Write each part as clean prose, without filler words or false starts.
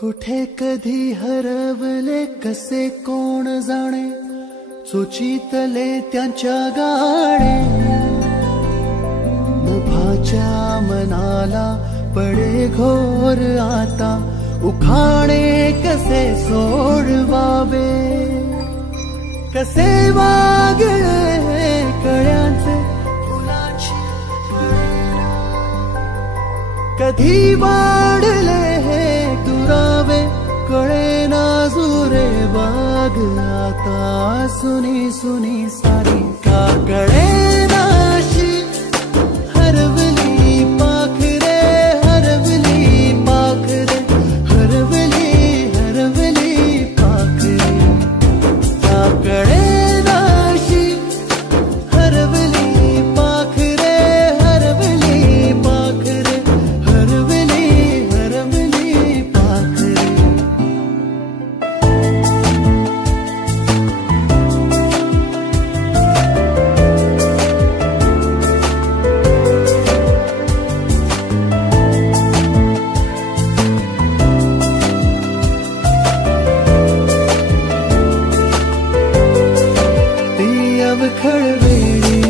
कुठे कधी हरवले कसे कोण जाणे, सुचितले त्यांच्या गाणे. मुभाच्या मनाला पडे घोर आता, उखाणे कसे सोडवावे. कसे वागले कळ्यांचे फुलाची कळेना, कधी वाढले हे दुरावे कळेना जुरे बाग. आता सुनी सुनी सारी का कळेना अशी हरवली पाखरे, हरवली पाखरे, हरवली हरवली पाखरे. का कळेना अशी हरवली पाखरे, हरवली पाखरे, हरवली हरवली पाखरे. खळवेळी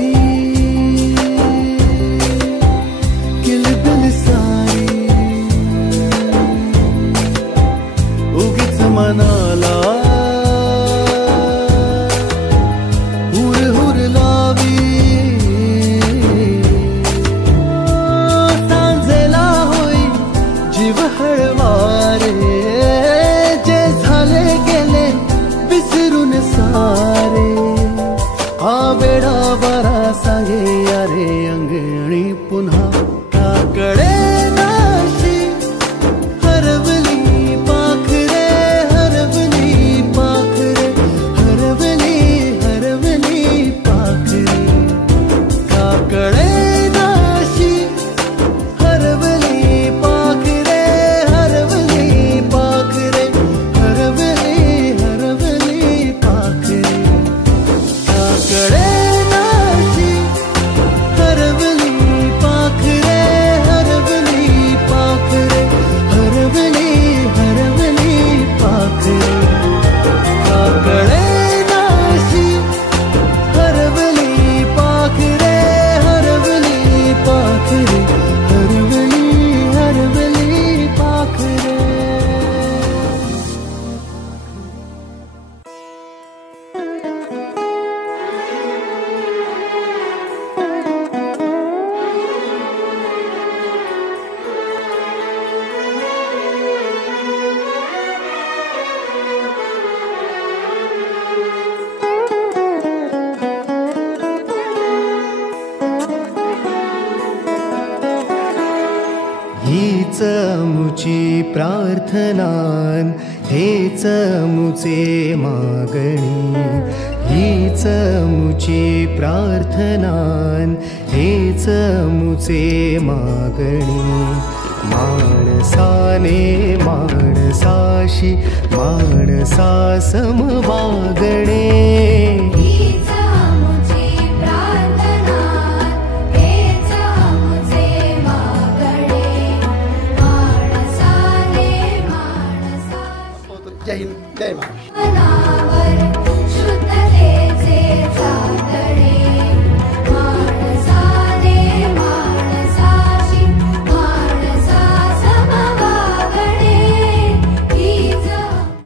किलबिल सारी उगीच मनाला हुर हुर लावी. सांजेला होई जीव हळवारे, जे झाले गेले विसरून सारे. हा वेडा बरा सांगे अरे अंगणी पुन्हा का कळेना अशी हरवली पाखरे, हरवली पाखरे, हरवली हरवली पाखरे. का कळेना अशी हरवली पाखरे, हरवली पाखरे, हरवली हरवली पाखरे. कळेना अशी हरवली पाखरे, हरवली पाखरे, हरवली हरवली पाखरे. कळेना अशी हरवली पाखरे, हरवली पाखरे, हरवली हरवली पाखरे. हीच मुची प्रार्थनान, हेच मुचे मागणी. हीच मुची प्रार्थनान, हेच मुचे मागणी. माणसाने माणसाशी माणसा सम वागणे. जय हिंद, जय भारत.